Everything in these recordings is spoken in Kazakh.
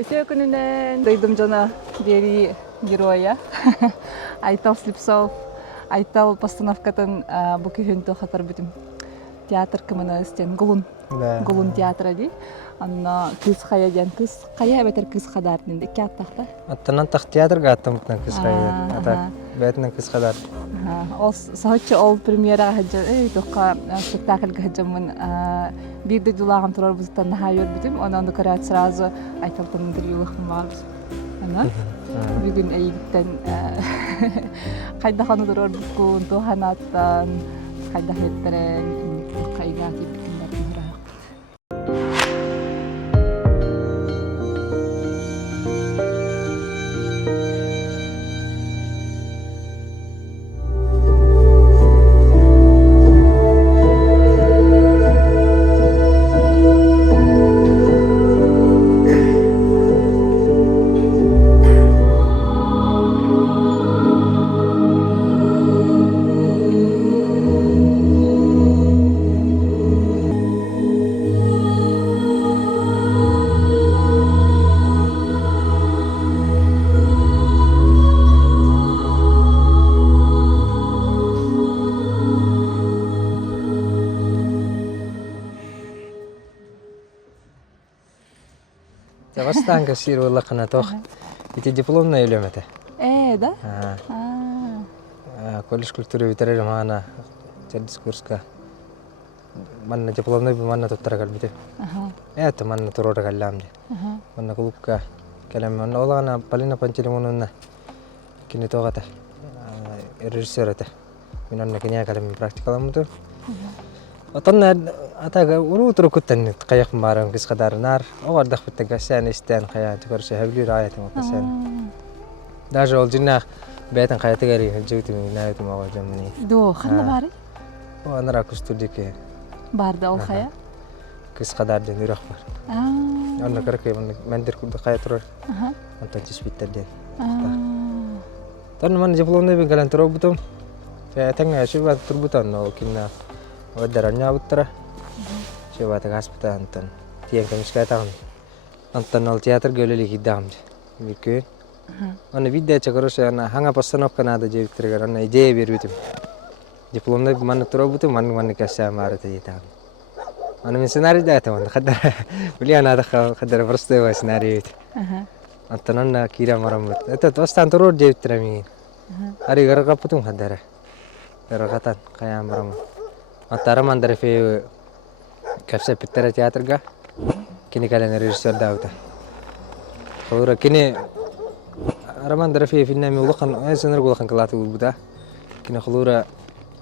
Өтө күнүнен дойдум жана бери героя. Айтал Слепцов, Айтал постановкатын бу күнүндө хатар бүтүм. Театр кымына истен Гулун. Гулун театры ди. Анна кыз кая ден кыз кая бетер кыз кадардын эки аттакта. Аттанан так театрга аттамытнан кыз кая. Ата бетинен кыз кадар. Ол сахчы ол премьера хаджа тока спектакльга хаджамын бирде дулаган турар бузтан нахайыр бүтүм. Онан да карат сразу Айталтын интервьюлахым бар. Ана бүгүн эйиттен кайда ханы турар бүкүн туханаттан кайда хеттерен кайга тип Табастан кассир ула кана тох. Ити дипломна элемете. да? Колледж культуры битерер мана дискурска. Манна дипломна манна тоттарагал бите. Это манна турора галламде. Манна клубка келем манна олана палина панчилимунна. Кини тогата. Режиссерата. Минанна киня калем практикаламды. Отонна атага урутур куттан каяк маран кыз кадарнар. Огар дахбыттага сен истен кая тукаршы хавли раятын отасан. Даже ол жинна бетен каятыгари жөтү наятым ага жамни. До ханна бары? О анара кустудике. Барда ол кая? Кыз кадардан үрак бар. Анна каракай мендер кулда каятыр. Антан диспиттерден. Тон ман дипломны бен галантро бутум. Тенга шуба турбутан но кинна ودرنيا بتره شو باتك هسبتها أنتن تيان كمشكلة تام أنتن التياتر قالوا لي قدام بيكون أنا بدي أشكرش أنا هنگا بسنوك كنا هذا جيب تريغر أنا جيب يروتم دبلومنا بمان تروبوتو من كاسة مارة تيتام أنا من سيناريو ده تمان خدر بلي أنا هذا خدر برستة وسيناريو أنتن أنا كيرا مرمت أنت توستان ترور جيب ترمين أري غرقة بتوم خدره غرقتان كيا مرمت Antara mandar في كفسة بترة تياتر جا كني كلنا رئيسر داوته خلورا كني أرمان في النامي ولقن سنر ولقن كلاتي والبدا كني خلورا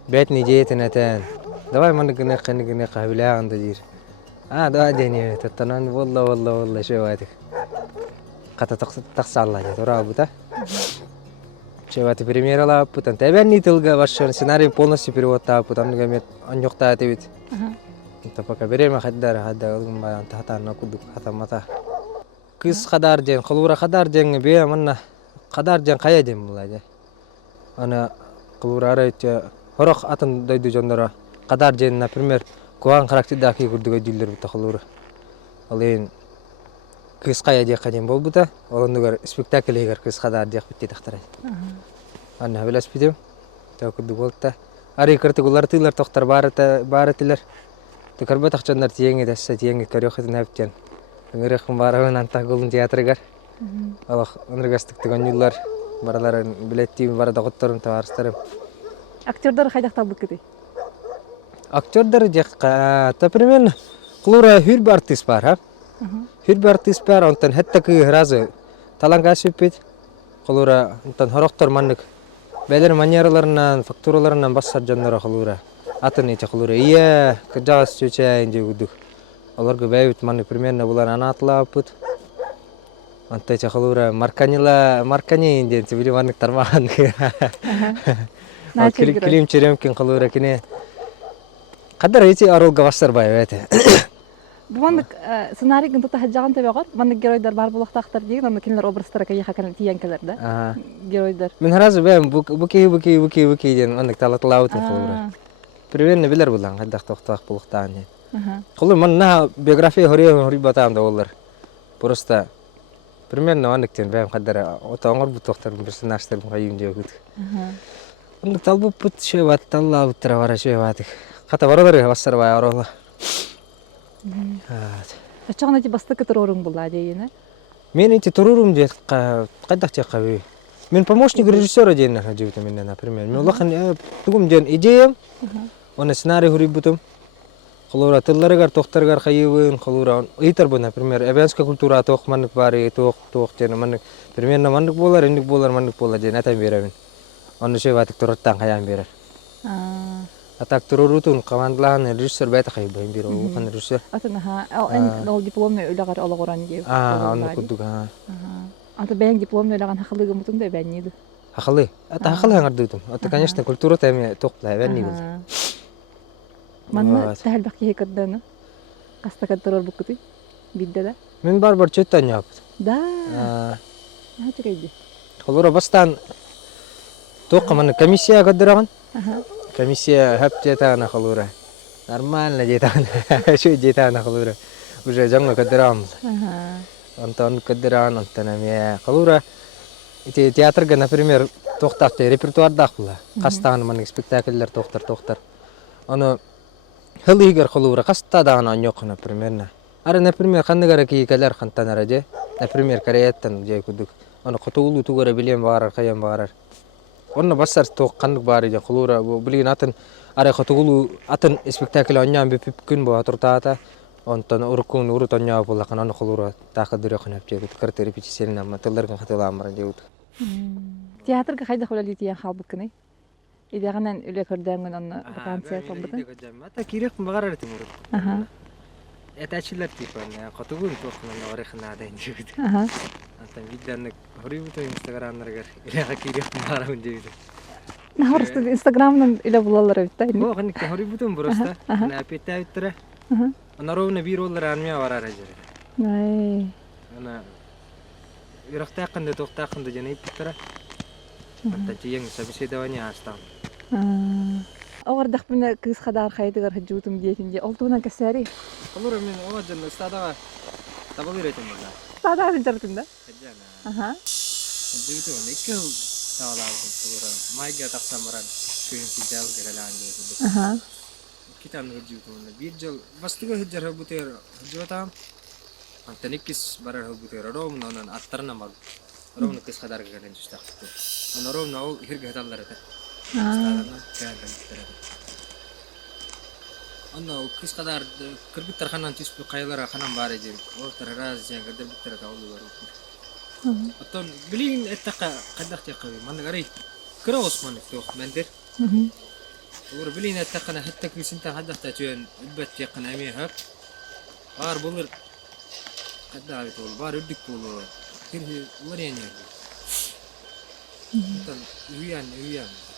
بيتني جيت نتان دواي من كنا قابلها عند دير دواي ديني تتنان والله شو واتك قطع تقص الله جت ورا بوتا شوات بريميرا لا بوتان تابعني تلقى واشون سيناريو полностью перевод та потом гамет анёхта тевит انت пока بريما خدار هذا ما انت حتى نقود حتى متى كيس خدار جن خلورا خدار جن بيا منا خدار جن قيا جن والله انا خلورا رأيت هرخ اتن دايدو جندرا خدار جن например كوان خرجت داكي كردو جيلر بتخلورا ولين كيس قيا دي قديم بولبوتا ولندغر سبيكتاكل هيغر كيس خدار دي خبتي تختاري أنا بلاش فيديو تأكد دقولته أري كرت قلرتيلر تختار بارتيلر تكربت أخشان نرتيجي دهسة تيجي كريوخة نبتين نغرق مباراه نانتا قولن تياترجر الله نرجستك تغنيلر برالر بلتي برا دكتورن توارسترم أكتر در خيدك تابوك كده أكتر در جك تبرمن كلورا هيرب أرتيس بار ها هيرب أرتيس بار أنتن حتى كهراز تلانغاسي بيت كلورا أنتن هرقتر منك بدر منيرلرنا فاكتورلرنا بس جنرا خلورا أتني تخلورا إيه كجاس شوشة إنجي ودك الله رجبايت منك برمينا بولار أنا أطلع بوت أنت تخلورا ماركاني إنجي تبيلي منك ترمان كليم شريم كن خلورا كني قدر هيتي أرول جواسر بايوته بمانك سيناريو كنت تهجعان تبعور بمانك جروي در بار بلوخ تختار ديك لما كنا الأوبرسترا كي حكنا تيان كذا ده جروي در من هراز بهم بوكي جن عندك طلعوا تخلورا بريين نبيلر بلان هدخ تختار بلوخ تاني خلور من نها بيوغرافي هوري باتام ده والله برستا примерно андыктен бәм кадара отоңор бу токтор персонаждар кайым жебут. Андык талбып бут шебат талла буттара бара шебат. Ката баралар бассар бай орола. Ачагына ти басты кытырорун була дейине. Мен эти турурум дет кайдак чакабы. Мен помощник режиссера дейін жибутум мен, например. Мен улахан тугум ден идеям, оны сценарий хурибутум. Холура тылларыгар тоқтарыгар кайыбын, холура ыйтар бу, например, эбянска культура тоқ мандык бары, тоқ ден мандык. Примерно мандык болар, эндик болар, мандык болар ден атам беремин. Оны шебатык тураттан каян берер. Атак турурутун командалаан режиссер байта кайбын бир улахан режиссер. Атынаха, эн ол дипломны үлэгар олагоран дип. Аны кудук. Ата бәң дипломны үлэган хакылыгы мутун да бәнниди. Хакылы. Ата хакылы аңардыдым. Ата, конечно, культура теме тоқла бәнни бул. Манна тәһәл бакки хекердәне. Кастага турар букты. Бидде да. Мен бар чөттән яп. Да. Хачыгайды. Холура бастан тоққа мана комиссия кадыраган. Комиссия хаптетана холура. Нормально жетан. Шу жетана холура. Уже жаңга кадырам. Антон кадыран антанаме. Холура ити театрга, например, тоқтакты репертуарда кула. Кастаган мана спектакльлер тоқтар. Аны хылыгар холура кастадан аньок, например. Ара, например, хандагара кийкалар хантанара же. Например, Кореяттан же кудук. Аны котулу тугара билем барар, каян барар. Онна бассар тоқ кандык бары же холура билген атын ара котулу атын спектакль аньян бепип күн бо атуртаата. Онтон уркун урут аньян булакан аны холура такыдыр кынап же карта репетициялар ама тылларга хатыламар же. Театрга кайда холали тия халбыкны. Идеганан үле көрдәнгән аны вакансия табыды. Ата кирек багарар тимур. Этачилар типа, котугун тохнан орехна да инжит. Антан видданнык хорибуто инстаграмнаргар илега кирек багарун жебит. Нахорсты инстаграмнан иле булалар бит та. О, ханик хорибутун просто. На апетта биттера. Ана ровно бир оллар армия барар ажыр. Ай. Ана ирактакында токтакында жана иттера. Антан жиң собеседование астам. Авардах бина кыз хадар хайдыгар хаджутум диетинде. Олтуна касари. Холура мен ола жана стадага таба беретим бала. Стада жартында. Хаджана. Жуту никел тавалаа холура. Майга таксамаран күйүн сижал гералан. Китан жуту бир жыл бастыга хыжар бутер жотам. Антаникис барар бутер ром нонан аттарна мал. Ровно кыз хадар гералан жуштак. Ана ровно ол хирге хаталлар эте. Ана кыз хадар кыргыттар ханан түспү кайлара ханан бар эди. Ол тараз жаңга дербиттер калды бар. Атон билин эттака кадак текаби. Ман гарай кыра Осман тох мендер. Ор билин эттакана хатта кисинта хадакта түйен үббет якына мехап. Бар булыр кадак тол бар үддик болу. Кирги ларяня. Атон уян.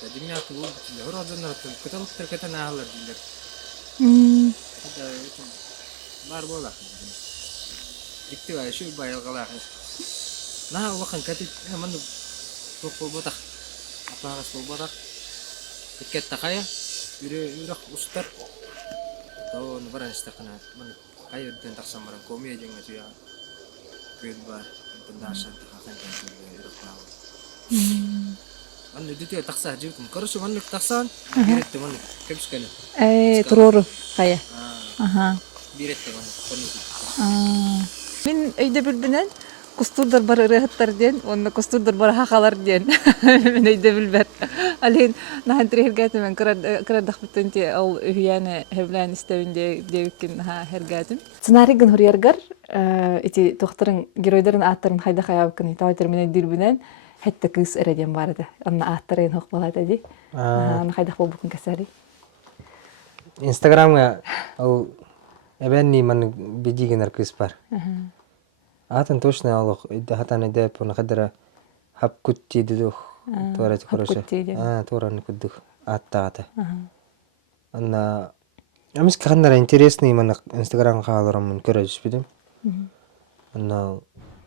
Тадимя тул лорозанар кытал теркетана алар дилер. Бар бола. Иктива шу байгалах. На вахан катит ман токол ботак. Апагас болбатак. Икет такая. Үрөх устар. Тоо баран стакана. Ман кайырдан таксамаран комия жеңе туя. Көл бар. Тындаша такан үрөх. Аны дите такса жибтум. Короче, ман таксан. Биретте ман кепсканы. Турору кая. Биретте ман. Мен өйдө билбенен кустурдар бар ырыхаттар ден, онна кустурдар бар хакалар ден. Мен өйдө билбер. Алин нахан трехергатым мен кырадах битенти ал үйяны хевлан истебинде дебикин хергатым. Сценарийгин хурьяргар эти тохтарын геройдарын аттарын хайда хаябыкын тawайтер менен дилбинен хетте кыз эреден барды. Анна аттарын хок балат эди. Аны хайда болбукун касари. Инстаграмга ал эбенни ман бидигенер кыз бар. Атын точно алох хатаны деп оны кадара хапкутти дедух. Туарати короче. Туараны кудух аттаата. Анна амис кандара интересный ман Инстаграм кааларам көрө жүспүдүм. Анна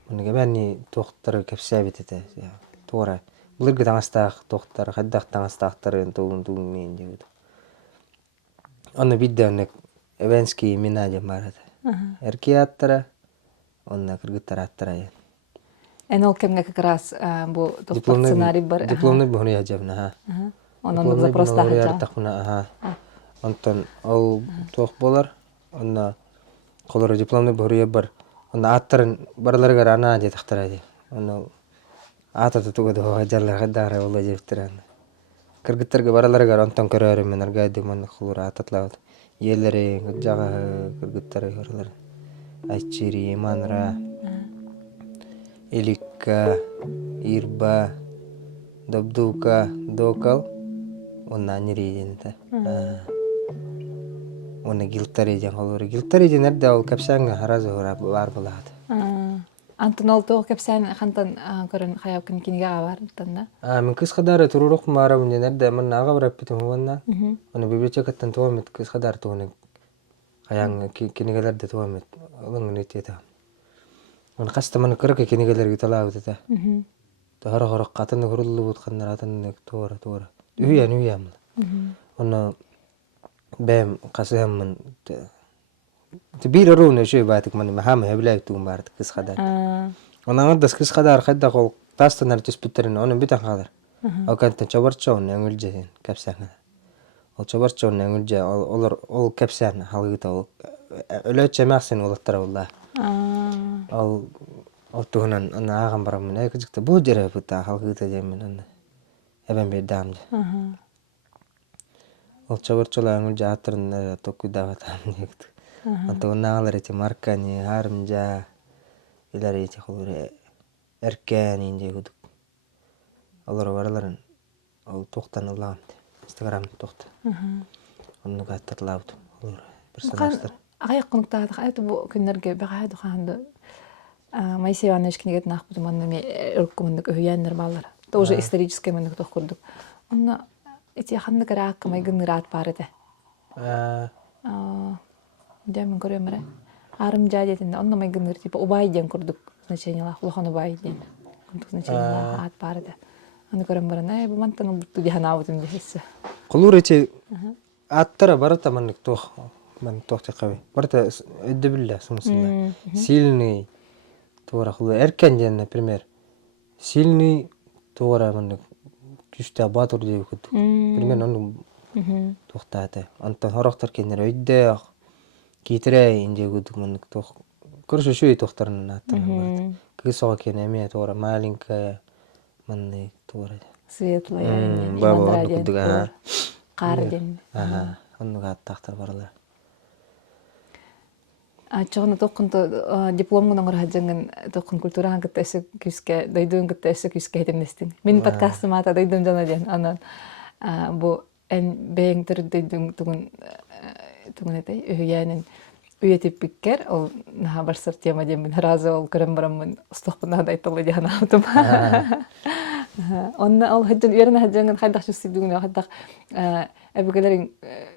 ман эбенни тохтары кепсебитете. Туара. Булырга таңастак тохтар, хаддак таңастактарын туун мен деп. Анна бидденек эвенский минаде марат. Эрки аттара, онна кыргыттар аттара. ол кемге как раз бу тохпак сценарий бар. Дипломный бу хуны хажабна ха. Онон запрос та хаджа. Ага. Онтон ол тох болар. Онна колор дипломный бу хуны бар. Онна аттарын барларга рана де тахтарады. Онна ататы тугады хажалар хаддары болла жептиран. Кыргыттарга бараларга онтон көрөрүм мен аргайды мен колор ататлаад. Елери жага кыргыттары көрөлөр. Ачири манра. Иликка, Ирба, Добдука, Докал, онна нериденте. Онна гилтари жан холори. Гилтари жан эрде ол капсанга харазы хора бар булат. Антон ол тоо капсан хантан көрөн хаяп киниге бар танда. Мен кыз кадары турурук мара бун нерде мен ага барап битим онна. Оны библиотекаттан тоомет кыз кадар тооны. Хаяң кинигелерде тоомет. Олың нетета. Он каста мен кырык кинигелерге талаабыт эте. Тохора катын хуруллу бут кандаратын тора. Үйән. Оны бәм касыямын. Тибир руны шөй байтык мен махам хәбләй туым барды кыз кадар. Онан да кыз кадар хәдда кол тастанар төспүттерин оны битен кадар. Ал кантан чабарчон әңүлҗен капсана. Ол чабарчон әңүлҗә ол капсана халгыта ол. Өлөчә мәхсен улаттар булла. Ал отугунан ана агам барамын экжикте бу жере бута халгыта жемен аны. Эбен бердам. Ол чабарчола әңүлҗә атырын токуйдаватам дигт. Антоналар эти маркани хармжа илари эти холуре эркән инде гудук. Алар варларын ол токтанылам. Инстаграм токта. Онны гаттарлаут. Алар персонаждар. Аяк контакт айту бу күннәргә бәгәдә ханды. Майси ванеш книгет нахбу манны ме өркүмендик өйәннәр баллар. Тоже исторический мендик тох курдук. Онны эти ханны карак майгын рат барды. Дәмен көрәмәре. Арым жадетинде онны майгын типа убайден курдук. Значениялар лохан убайден. Курдук значениялар ат барды. Аны көрәм барына бу мантан буту диханавытым дихсе. Кулур эти аттара барата мандик тох. Мен тохты кабы. Барта өддө билля смысле. Сильный тора хулы эркен ден, например. Сильный тора мандик күчтә батыр дип күт. Примерно аны тохтаты. Антон хорохтар кенер өйдө китере инде күт мандик тох. Көршө шөй тохтарын аттан. Кысога кенеме тора маленькая мандик тора. Светлая. Баба күдүгә. Карден. Аны гаттактар барлар. Чоғына тоқынты дипломын оңыр хаджаңын тоқын культураға күттәсі күске, дойдуын күттәсі күске хетімнестің. Мен подкастым ата дойдуым жана ден. Анан бұл ән бәйін түрі дойдуын тұғын әтей, өйәнін үйетіп біккер, ол наға барсыр тема ден мен разы ол көрім барамын ұстықпын нағда айтылы ден аутым. Онна ол үйерін хаджаңын қайдақ жүсейдуғын, қайдақ әбігелерін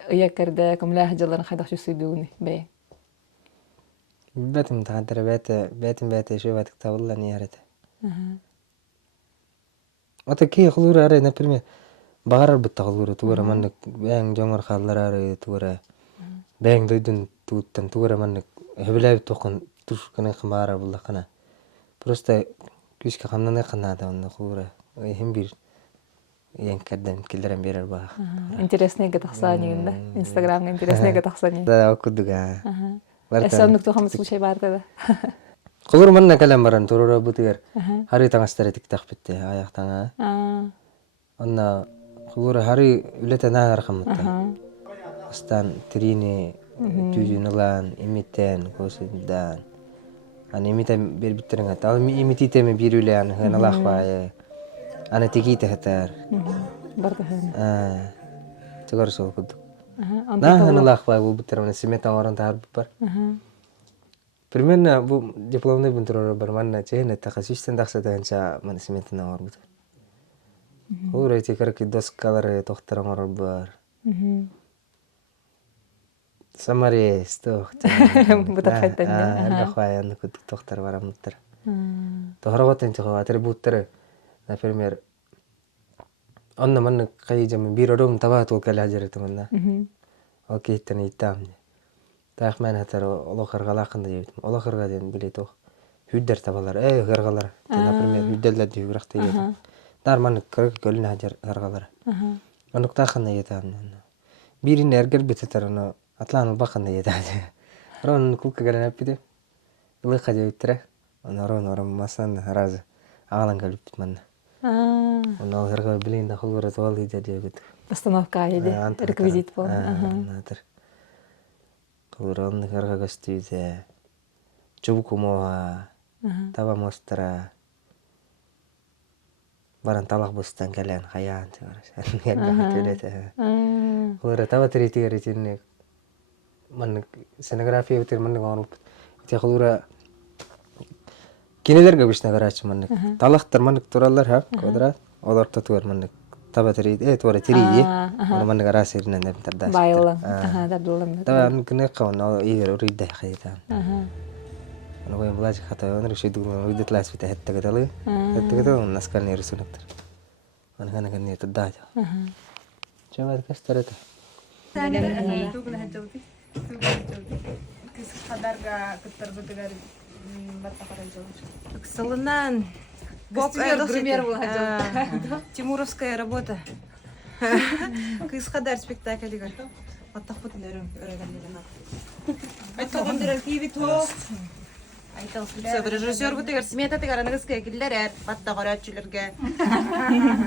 үйекерді, көмілі хаджаларын қайдақ жүсейдуғын бәйін. باتم تحضر باتم شو باتك تقول لي يارته وتكي خلور اره نبرمي بغرر بالتخلور تورا منك بين جمر خالر اره تورا بين دويدن توتن تورا منك هبلاي توقن توش كنا خمارة بالله قنا просто كيش كخمنا نقنا هذا ونخلورة هم بير ينكدم كلرم بير الباخ интересный гатахсани да инстаграм интересный гатахсани да окудуга Эсэмнүк тухамс случай барды да. Кулур манна калам баран турора бутер. Хари таңастары тиктак битте аяктаңа. Анна кулур хари үлете нагар хамытта. Астан трини түзүнүлан имитен косиндан. Аны имитен бер биттерин ата. Ал имититеме бир үлен ханалах бае. Аны тигите хатар. Барды хан. Тигар сол куд. Ханалах бае бу биттерин семета оран тар бар. Примерно бу дипломный бунтурор бар манна чейне тахасистен дахсатанча мен семетина орбут. Ура тикарки доскалары тохтараңар бар. Самаре стох. Бутахаттан. Ахаян кут тохтар барамыттыр. Тохраготен тохо атрибуттары. Например, анна манна кайжам бирорум табатул калажырытымна. Окей тани там. Тахман хатар олохарга лакында жебитим. Олохарга ден биле тох. hüdder tabalar, gırgalar. Например, hüdderler diye bıraktı yedi. Darmanı kırık gölüne hacer gırgalar. Onu takında yedi. Birini ergel biteter onu atlanı bakında yedi. Ron kulka gelen hep bide. Ilık hacı bittire. Onu ron masan razı. Ağlan gelip bitmanı. Onu gırgalar bilin de kulvara tuval yedi diye bitti. Постановка или реквизит был. Надыр. Kulvara gırga göstüydü. Çubuk umuğa. Taba mostara. Baran talak bustan kalian kayan. Kulvara taba teriti garitin. Man scenografi bitir man ngorup. Ite kulvara kineler gabishna garach man. Talak man turallar ha kodra. Olar tatuar man. Taba teriti tuara tiri. Man garasir nan terdas. Байылы. Тадулым. Taba kene kawan iya urida khaytan. Ano yang belajar kata orang risih dulu udah kelas kita hette kita lagi naskal nih risih nakter mana kan nih terdah aja coba kas terus Солонан. Тимуровская работа. Кыскадар спектакль. Аттахпутнерим өрөгөнлөрүн. Айтогондор кийбитоп. Айталсып режиссер бутыгар смета тыгар аныгыска киллер батта караатчыларга.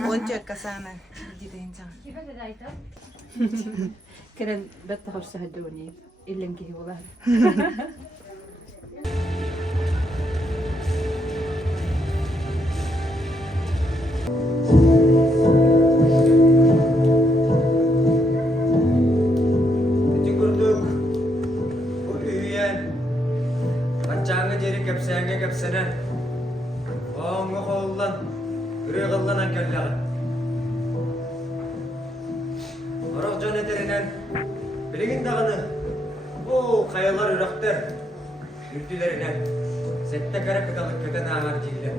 Онча касана диденча. كان بتخرج سهدوني إلا نكيه والله. Jengurduk, ulian, pancangnya jadi kapsana, oh ngokolan, geregalan angkalan. Orang jone terenan, bilgin dağını, oh kayalar urakter, yürütülerinden, sette kara kıtalık köten ağır cille.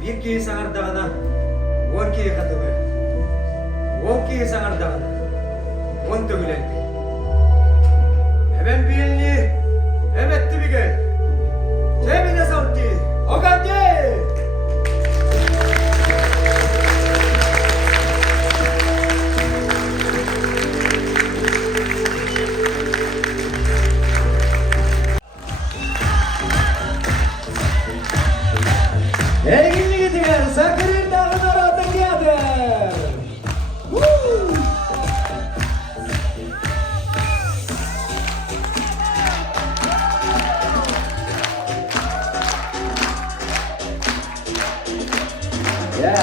Bir kişi sangar dağına, 10 kişi katılır. 10 kişi sangar dağına, 10 tügülen. Hemen bilinli, evet bir gel. Cebine savti, o kadar. Erginli getiren Sakırır Dağı'nın orada tiyadır. Ya.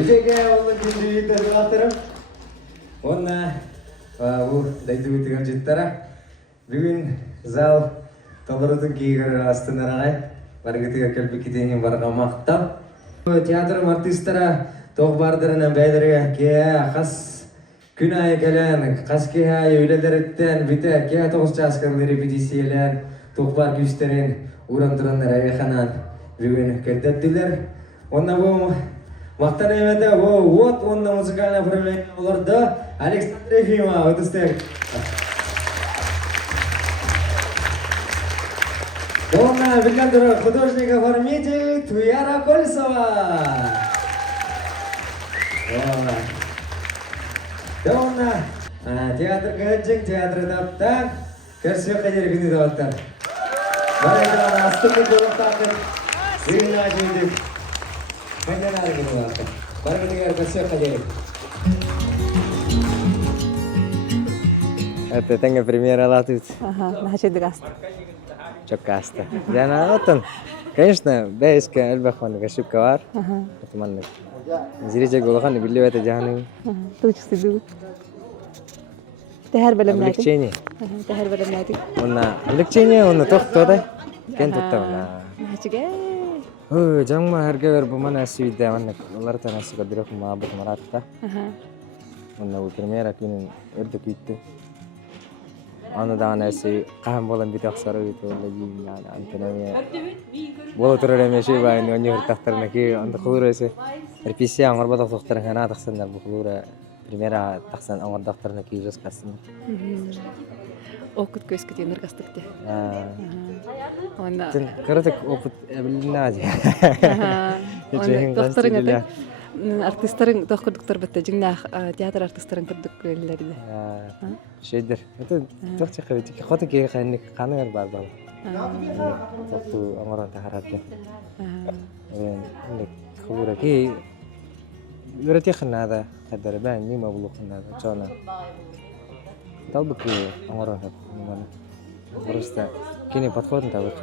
Ecege oğlum gündüğü tabi atırım. Ona bu daydı bitiren cittara. Bugün zal Tolorotun kiger astana ray. Bargetiga kelbi kiteni barga maktab. Teatr artistlara tohbardarına bedere ke khas günay gelen kaski ha öylelerden bite ke toğuz çaskan repetisiyeler tohbar güçlerin urandıranlar ayxanan bugün keddettiler. Onna bu Maktan evde bu вот onna muzikal направление olurdu. Alexander Efimov ötüstek. Дона Викандера, художник-оформитель Туяра Кольцова. Дона театр Гаджик, театр Таптан, Керсио Кадир Гүні Даваттар. Барайдыран астықты болуқтақын, Зүйін Ажуйдік, Мәнден ары Гүні Даваттар. Барайдыран Керсио Кадир. Это tengo primera latitude. Ага, значит, гаст. Çok hasta. Yani anlatın. Конечно, бэйска элбахман гашиб кавар. Атманны. Зиричек улахан билли бата жаханы. Тучсты ду. Тахар белем нати. Облегчение. Тахар белем нати. Онна облегчение онна тохтодай. Кен тоттавна. Хачиге. Жаңма харгавер бумана сивидда манна олар танасы кадырок маабыт маратта. Онна у примера кин эрдик итти. Аны данасы кам болан бит аксары бит олли яна антенаме. Боло турар эмеши байны оньор тахтарна ки анда хулурасы. Эрписи аңар бата тохтар хана тахсандар бу хулура примера тахсан аңар тахтарна ки жас касын. Окут көз кетенер кастыкты. Онна. Тен каратык опыт эбилнади. Тохтарың артисттарын тохкурдуктар бетте жиңнах театр артисттарын кырдык келлерди. Шейдер. Это тохча хавити. Хота ки ханник канар бар бар. Тохту амаран тахаратте. Ник хулура ки юрати хнада хадар бан ни мабулук хнада чана. Талбык амаран хат. Просто кини подходит табык.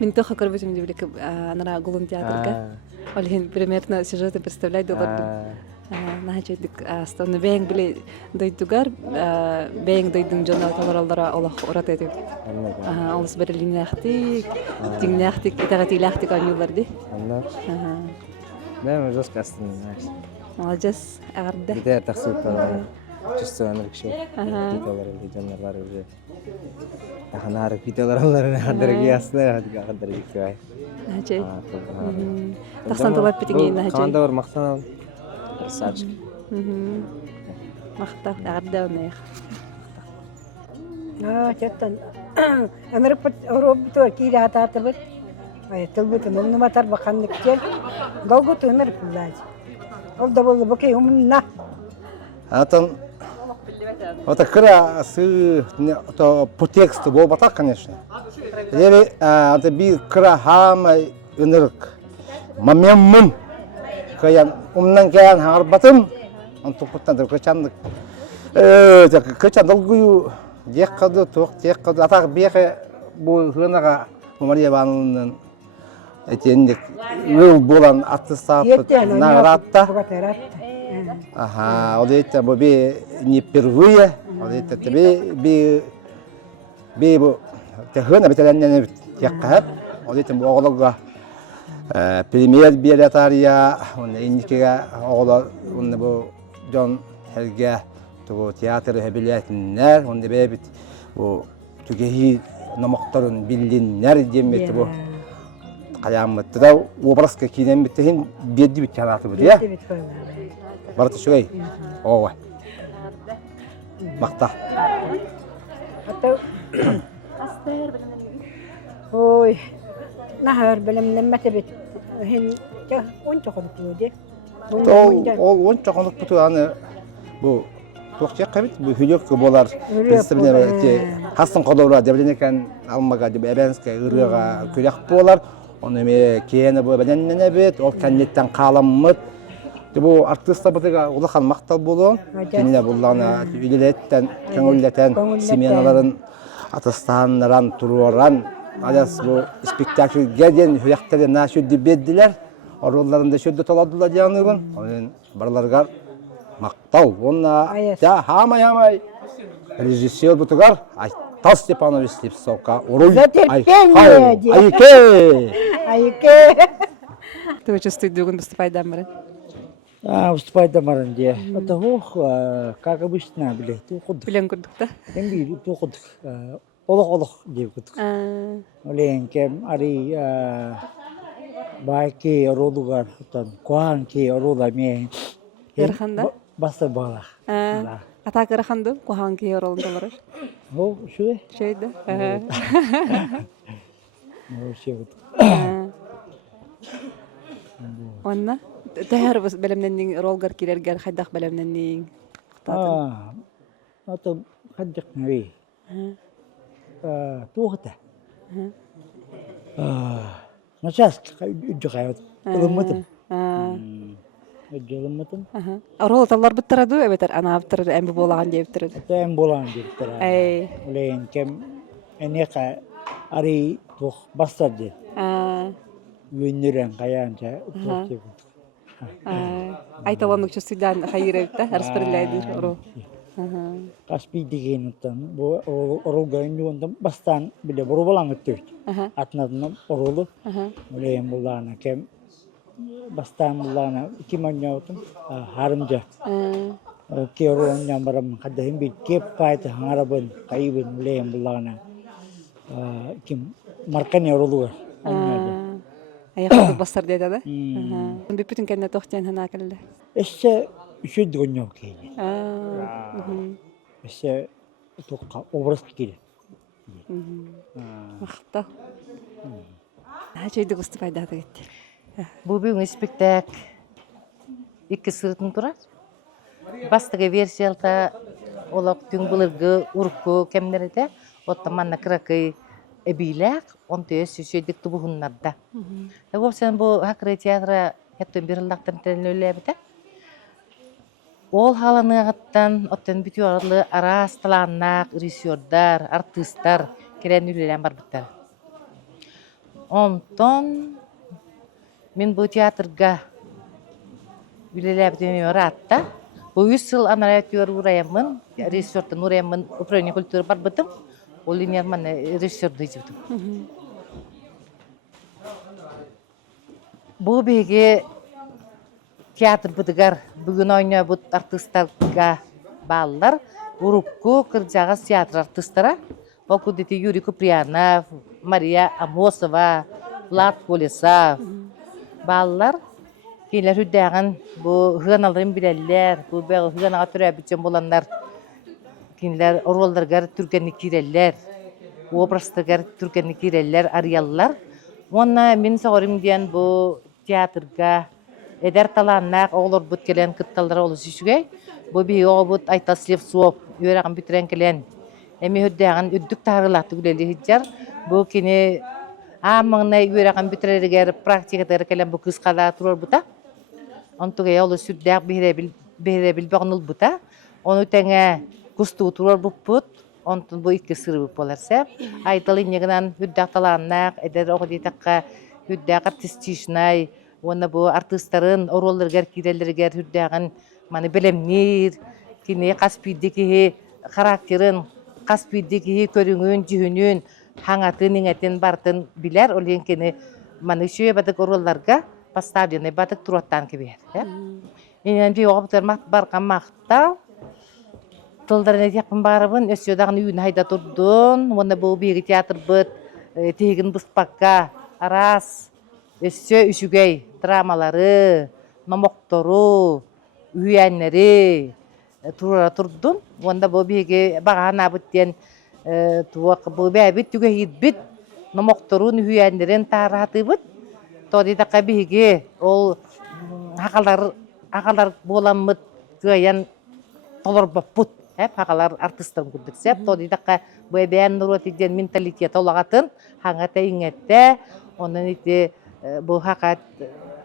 Мен тоха көрбөтүм деп элек анара голун театрга. Олин примерно сюжеты представлять долар. Начадык астаны бең биле дойдугар бең дойдун жана таларалдара Аллах урат этип. Алыс берилинахтик, тиңнахтик, итагатилахтик анюлар ди. Мен жос кастын. Молодец, агарда. Битер таксыпта. Чувство энергии. Питалар или жаннарлар уже. Аханар питаларлар хадырги аслар хадырги кай. Начай. Тахсан талап битиңи начай. Канда бар мактанал. Красавчик. Мактак агарда онех. Чаттан. Анырып робто кирата бит. Ай тылбыт нумну матар баканныкке. Голгут өнөр пуллаж. Ол да болду бакей умна. Атан вот такая то по тексту было бы так, конечно. Или это би крахама энерг. Мамем каян умнан каян харбатым. Он тупотан дер качан. Так качан долгую декаду тох декаду атак бехе бу хынага Мария Ивановна этендик ыл болан аттыстап наградта. Ага, вот это бобе не впервые, вот это тебе бибо техна бетелен яккат, вот это оголга премьер биятария, он иникега огола он бо Джон Хелге то театр хабилятнер, он бебит бо тугеи намактарын билдиннер демет бо каяматта образка кинем битен бедди битянаты бу я. Барты шугай. Ова. Макта. Ой. Нахар белем неммете бит. Хин ончо кодук Ол ончо кодук буту аны бу токчек кабит бу хүлөк болар. Представление те хастын кодора дебленекан алмага деп эбенска ырыга күлөк болар. Оны ме кені бу бененне бит, ол кеннеттен каламмыт. Bu artistlar bataga ulakan maqtal bolon, kinle bulana üyeletten, köngülleten, seminaların atastanlaran, tururan, alas bu spektakl gelgen hüyakları naşüddi beddiler, orullarında şöddet oladılar yanıgın, onun barlargar maqtal, onna da hamay, rejissör butugar, Aytal Stepanovich Slipsovka, orul, Ayke. Ты чувствуешь, дугун выступайдан баран? Выступать домаран де. Это как обычно, блядь, тухуд. Билен курдук да? Эмби тухуд. Олох деп курдук. Олен кем ари байки орудугар, тан куанки оруда ме. Ярханда? Баса бала. Атак ярханду, куанки оролун долар. О, шуе? Шейда. Шуе. Онна? Тахар белемнен ролгар кирергер хайдах белемнен Это хаддик нави. Тухта. Сейчас үджигайот. Улматым. Үджигайотым. Орол таллар биттираду эбетер ана биттир эмби болаган дептир. Эм болан дептир. Эй. Олен кем энека ари тух бастар де. А, Үйнерен каянча тух деп. айталаннык чусудан хайрайта распределяйдыр ору. Каспий деген оттан бу орулган юндам бастан биле буру балаң өттүк. Атнадын орулу. Олеем булана кем бастан булана 2 маньяутун харымжа. Керон нямарам кадайым бит кеп пайт харабын кайбын олеем булана. Ким марканы орулуга. Аяқта бастар деді да? Бүппүтін кәнне тоқтен хана келді. Эссе үшөд гоньо кейді. Эссе тоққа образ кейді. Мақта. Чөйді құсты пайдаты кетті. Бұл бүгін спектак 2 сыртын тұрар. Бастығы версиялта олақ түн бұлырғы ұрқы кәмдерді. Отта манна қырақы эбилек, он төс сөйдік тұбығыннарда. Өпсен бұл хақыры театра әттен бірілдақтан тәлінөлі әбіті. Ол халаны ағыттан оттан бүті оғырлы арас таланнақ, режиссердар, артистар келен үлелен бар бұттар. Онтон мен бұл театрға үлелі әбітіме өратта. Бұл 3 жыл анар әттер ұрайымын, режиссердің ұрайымын, управление культуры бар бұтым. Ол линерман режиссер дейдім. Бұл беге театр бұдығар бүгін ойна бұд артистарға балылар. Урукку кырджағыз театр артистара. Ол күдеті Юрий Куприянов, Мария Амосова, Влад Полесов. Балылар кейлер хүддәғын бұл ғыналарын білелер, бұл бәғі ғынаға түрі әбітчен боланлар. Кинлер оролдаргар түргенни киреллер, образдаргар түргенни киреллер, арияллар. Онна мен сағырым дейін бұл театрға эдер таланнақ оғылыр бұд келен күтталдары олы шешуге. Бұл бей оғы бұд Айтас Левсов, үйерағын бүтірен келен. Әме хүддәғын үддік тағылақты күлелі хиджар. Бұл кені амыңына үйерағын бүтірергер практикадары келен бұл қысқада тұрар бұта. Онтуға олы сүрдәқ бейребіл бағыныл бұта. Оны тәңе Кусту турар бұппыт, онтын бұл 2 сыры бұп боларса. Айталы негінен хүддәқ таланнақ, әдер оғы дейтаққа хүддәқ артистишнай, оны бұл артистарын, оролдыргер, кирелдергер хүддәғын маны білемнер, кені қаспиддекі характерін, қаспиддекі көріңін, жүхінін, хаңатын, еңетін, бартын білер, олен кені маны шөе бадық оролдарға поставлены бадық тұраттан кебер. Енен бей оғыптар барған мақтал, Тылдарын әтеқпін барыбын, өсіодағын үйін хайда тұрдың, оны бұл бейгі театр бұд, тегін бұспаққа, арас, өсі үшігей драмалары, номоқтору, үйәнлері тұрдың. Онда бұл бейгі бағана бұттен бұл бәбіт түге етбіт, номоқторун үйәнлерін тараты бұд. Тодидаққа бейгі ол ағалар боламыд ғаян толар бұд. Пағалар артистарын күдіксеп, тодидаққа бәбән нұротиден менталитет олағатын, хаңата еңетті, оның еті бұл хақат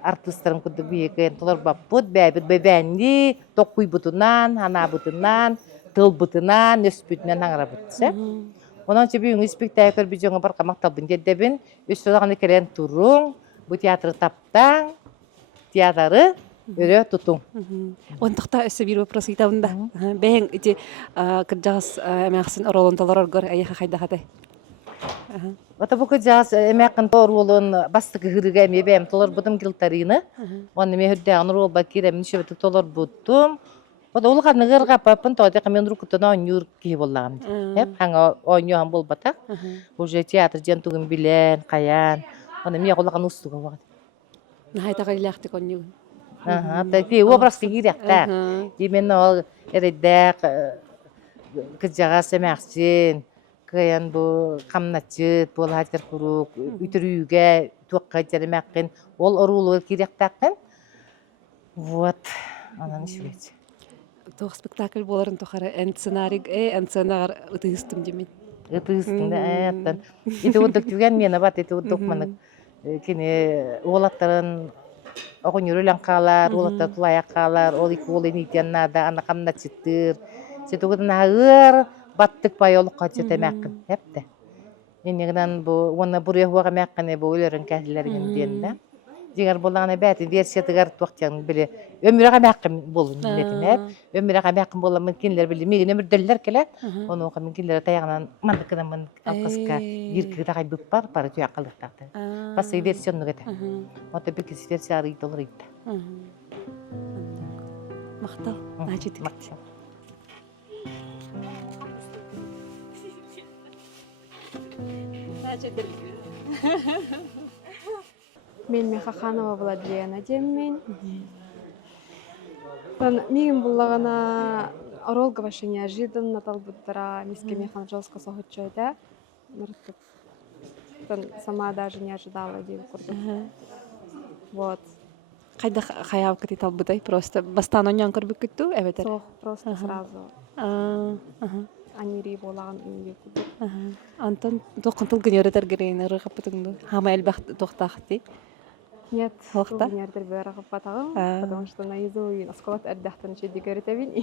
артистарын күдік бейекен толар бұд, бәбәнді, тоққүй бұтынан, хана бұтынан, тыл бұтынан, өс бүтінен хаңыра бұтсеп. Онан сөбі үңі спектакл бүйжіңі барқа мақталбын деддебін, өс соғаны келен тұрың, бұл театры таптан, театры, Өрі тұтың. Онтықта өсі бір вопрос етауында. Бәйін өте кіржағыз әмәқсын оролын толарар гөр әйеқі қайда қадай? Ота бұл кіржағыз әмәқын оролын бастықы ғырыға әме бәйім толар бұдым келтарыны. Оны мен үрдәғын орол бәкер әмін шөбетік толар бұдым. Ота олғаны ғырға папын тоғадеқа мен рұқытына ойныр кей болағым. Хаңа ойнуған бол батақ. Уже театр жен тұғын білен, қаян. Оны мен олған ұстыға бағады. Нағайтаға иләқті көңіл. Tapi obras tinggirak tak. Imенно ол эрдәк кызжага семәксин, каян бу камначыт, бул хатер курук, үтүрүүгө туакка жермәккин, ол орулуу кирәк такын. Вот, анан шүлет. Тоқ спектакль боларын тоқары ән сценарий, ән сценар ұтығыстым демейді. Ütüstün de ayattan. İti uduk tügen mene bat iti uduk manak. Kini oğlatların oğun yürülen kalar, oğlatlar tulaya kalar, ol iki oğlu nitiyanna da anakamna çıtır. Situ gudun ağır battık bay oluq kaçı temekkın. Hep de. Enegden bu ona buraya huwa mekkane bu ölörün käslerin diýende. Diğer bolana bäti versiýa tigar tuwaktyň bile ömüre mekkim bolun diýetler. Ömüre mekkim bolan kinler bile meni ömür deller kelet. Onu o kinler taýagынан mandykydan man alqaska girki taýy büp par tuýaklyktary. Pasy versiýonu gete. Ota bir kisi versiýa ýyt olryt. Мактал. Значит, Мен Мехаханова Владлена деммен. Мигин буллагана оролга вообще неожиданно талбуттара миске механ жолска сохотчойда. Сама даже не ожидала дейм курдук. Вот. кайда хаяп кити талбыдай просто бастан оньян көрбүк күттү эбетер. Сох просто сразу. Анири болаган үйүнө курдук. Антон токунтул генератор герейни рыгапытыңды. Хама элбах тохтахти. Нет, Хохта? генератор берагы патагым, потому что на изуин осколот эрдахтан чеди görütebin.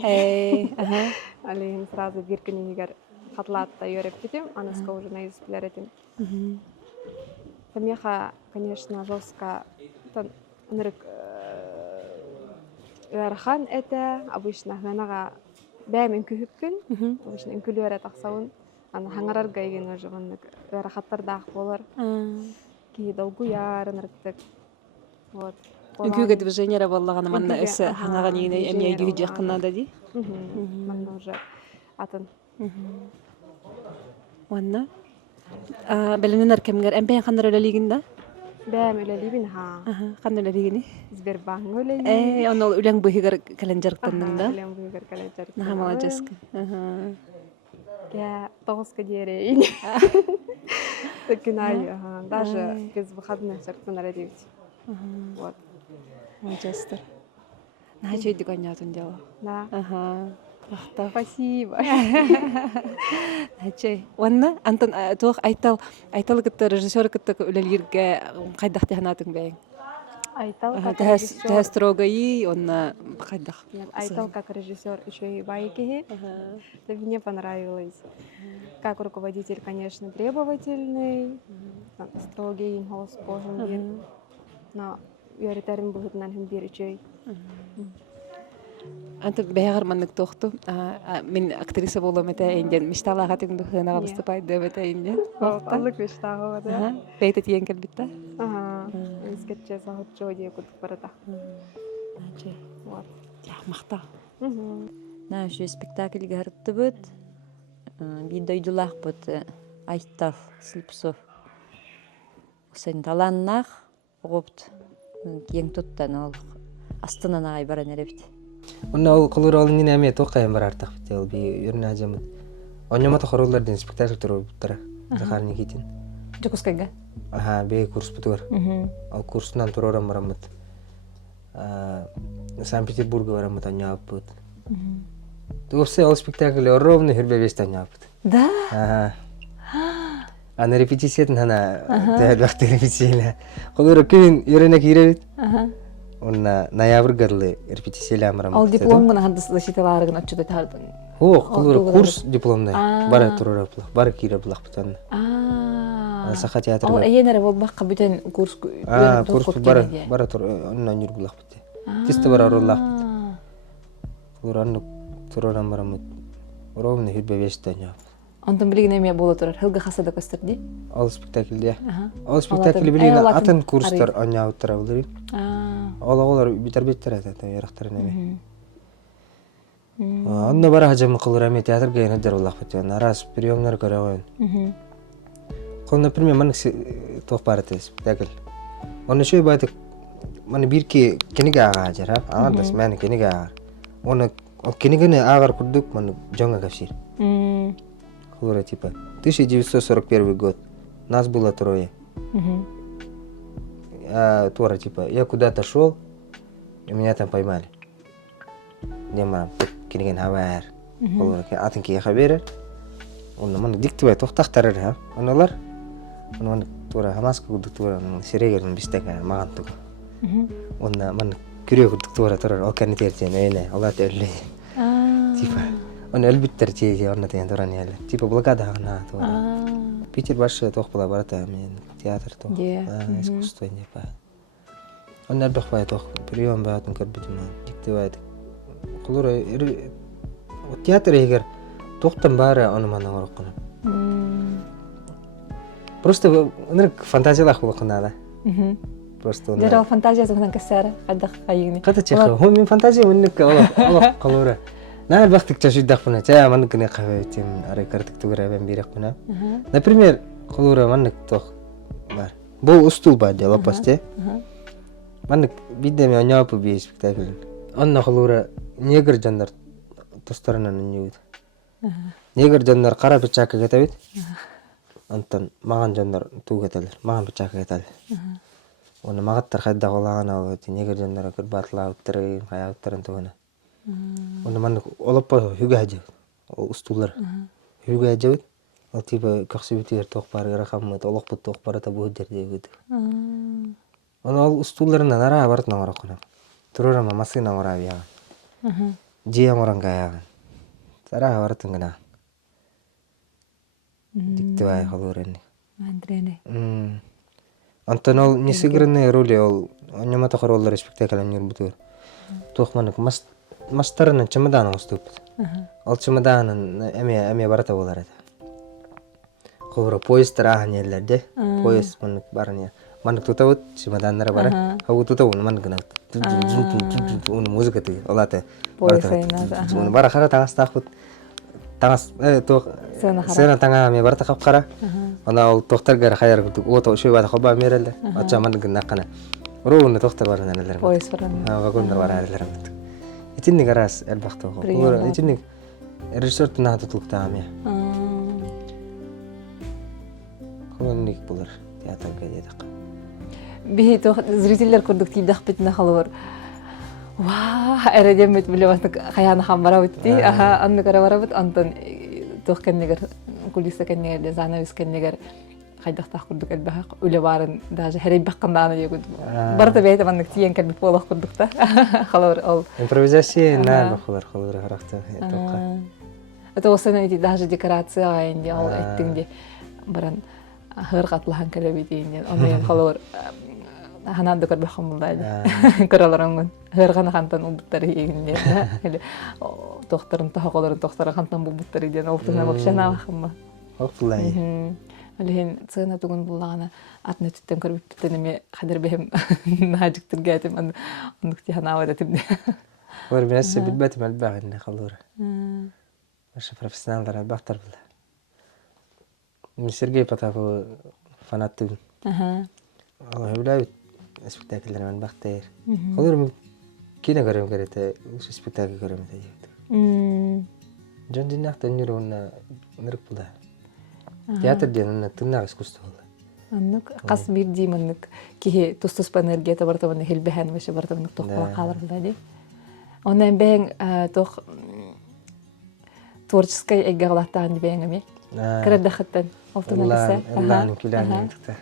Алин сразу биркини егер хатлатта йөреп кетем, анаска уже на изу билеретим. Тамеха, конечно, жестко Верхан это обычно гнага бәмен күһүпкүн, обычно үнкүлөр тахсаун, аны хаңарар гайген уже гыннык верахаттардах болар. Ки долгу ярынырыктык. Вот. Үnküge движение боллаганы манда эсе хаңаган ийне эмне үйдү жакынна да ди. Манда уже атын. Ванна. Беленер кемгер эмбен хандар өлелигинде. Бәм өлелибин ха. Хандар өлелигини. Сбербанк өлелибин. Онол үлең быһыгар календарктандыңда. Үлем буйгар калечар. Наха молодецка. Я тоска дерейн. Такинай, даже без выходных серту нарадивить. Вот. Молодецтер. Начай дигонятын дела. Да. Ага. Рахта. Спасибо. Начай. Ванна Антон тох айтал гытта режиссер гытта үлелирге кайдах тахнатың бәйң. Айтал как Тәс режиссер. строгой онна кайдах. Нет, Айтал как режиссер еще и байки. Это мне понравилось. Как руководитель, конечно, требовательный, строгий, голос божий. Но йөртерим бухытнан хим биричей. Анта бәгәр маннык тохту. Мен актриса булам эте инден мишталага тиңде хына выступать деп эте инден. Аллык вештагы да. Бейте тиен келбитте. Ага. Скетче сахотчо диye кутуп барата. Начай. Вот. Я махта. Нашу спектакль гарыттыбыт. Бидойдулах бут Айтав Слепцов. Sen таланнах гопт кең туттан ал астынан ай баран эребит. Онна ол кылыр алын ин эме токайм бар артак бит ол би үрнө ажамыт. Оньома тохорулардын спектакль туруп тура. Захар Никитин. Жокускайга. Аха, бе курс бутур. Ал курсунан турорам барамыт. Санкт-Петербурга барамыт аньяпыт. Тугсе ол спектакль ровно хербевестан япыт. Да. Ага. А на репетициятын хана тәл вакыт репетициялар. Кулыр күн йөренек йөребит. Онна ноябрь гырлы репетициялар барамыт. Ал диплом гына хандысы шиталарыгын очуда тардын. Кулыр курс дипломдай. Бара турораплах, бара киреплах бутан. Саха театр. Ал эйенере болбакка бүтен курс курс бара тур оннан йөрблах бит. Тесте бара роллах бит. Кулыр анны турорам барамыт. Ровно хербевестан яп. Антон билген эме боло турар. Хылга хасада көстөрдү. Ал спектакльде. Ал спектакль билген атын курстар аньяу турабылыр. Олар битербеттер ата ярактарын эме. Анна бара хажам кылыр эме театрга энедер булак бит. Нарас приемнар көрөгөн. Кол, например, мен тох барате спектакль. Оны шөй байтык мен бирки кенеге ага жара. Аңардас мен кенеге ага. Оны кенегене агар курдук мен жоңга капшир. Кулура типа 1941 год. Нас было трое. Тора типа я куда-то шел, и меня там поймали. Нема кенеген хабар. Кулура атынки хабар. Он мен диктовай тохтактарыр ха. Аналар он тора хамаска кудук тора сирегерин бистега маган тук. Онна мен күрө кудук тора тора оканы тертен эне алла төллө. Типа он элбиттер тиги орна тен торан яле. Типа блокада гана тора. Питер башы тоқ бұла барата мен театр тоқ. Искусство не па. Он нәрбек бай тоқ прием баатын көрбітім. Дикті байды. Құлыр театр егер тоқтан бары оны мана орыққыны. Просто өнірік фантазиялақ болықына да. Просто оны... Жара фантазия зоғынан кәсәрі, қаддақ қайығыны. Қата чеқы, хом мен фантазия өнік олық қалуыры. Нәр бақтық чашуйдақ бұна, чая манық кіне қағай өтем, арай картық түгір әбен берек бұна. Например, қалуыры манық тоқ бар. Бұл ұстул бар де, лопас те. Манық бидеме оняпы бей спектаклін. Онна қалуыры негір жандар тұстарынан өне өйді. Негір жандар қара пычақы кетабет. Антон маған жандар ту кеталыр, маған пычақы кеталыр. Оны мағаттар қайда қолаған ал өте негір жандары көр батыла ауттырын, қай ауттырын туғаны. Оны маңдық олаппа хүгі әжеуд, ол ұстулар хүгі әжеуд. Ол типа көқсі бүтер тоқ бары ғырақам өт, олық бұт тоқ бары та бұл жерде өді. Оны ол ұстуларынан ара бартына ора қонақ. Тұрырама масына ора бияған. Жиям оран қаяған. Ара бартын ғына. Дикті бай қалу өрені. Андрене. Антон ол не сыгранные роли, ол нема тахар олар спектакль аннер бутур. Тохманык мастарына чемодан уступит. Ол чемоданын эме барата болар эти. Хобра поезд рахнелерде, поезд манык барыня. Манык тутабыт чемоданнары бара. Хау тутабын манык гына. Уну музыка ты, олаты. Уну бара хара таңастақпыт. Таңас сена таңа ме барта қапқара. Она ол тоқтар гар хайар күтік. Ото үші бата қоба мерелі. Атша мандығын наққана. Руыны тоқтар барын әлілерім. Пояс барын. Вагондар бар әлілерім күтік. Етінник арас әлбақты оғы. Етінник режиссер тұнаға тұтылықта аме. Құлынник бұлыр. Театрға дедіқ. Бейі зрителер көрдік тейдіқ бетіне қалуыр. Ваа, әрәден бет біле басынық қаяны қан бара өтті. Анны қара бара бұд, антон тоқ кәннегер, кулиса кәннегер, занавис кәннегер қайдақтақ көрдік әлбәқ, өлі барын, даже әрей баққандағаны егід. Барда бәйті маннық тиен кәлбіп болақ көрдік та. Қалауыр ол. Импровизация нәр бақылар, қалауыр қарақты тоққа. Это осыны әйті, даже декорация ғайынде, ол әттіңде баран ғыр қатылған кәлебет дейінде. Оны ен қалауыр ханады көрбәқым бұлдайды. Көраларыңын. Ғырғаны қантан ұлбыттары егінлер. Тоқтарын тақоларын тоқтары қантан бұлбыттары еден. Олтығына бақшана бақым ба. Олтылай. Олеген цығына түгін бұллағана атына түттен көрбіп түттенеме қадыр бәйім нағажықтырға әтім. Ондықти хана ауада түмде. Олар мен әсі білбәтім әлбәғында қалуыр. Ашы профессионалдар әлбәқтар бұлда. Мен Сергей Потапов фанаттығын. Алла өбіләуіт. Спектакльдер мен бақтайыр. Қалыр мен кино көрем кереті, осы спектакль көрем еді. Жон жинақта өнер онына нұрық бұлда. Театр ден онына тыңнақ искусство болды. Аннық қас бір дейміннік кейі тұстыс па энергията бартабаны хелбәхән вәші бартабынық тоқпала қалыр бұлда де. Оннан бәң тоқ творческай әйгі ғалаттағын бәң әме. Кірәді қыттан. Алланың күләнің тұқты.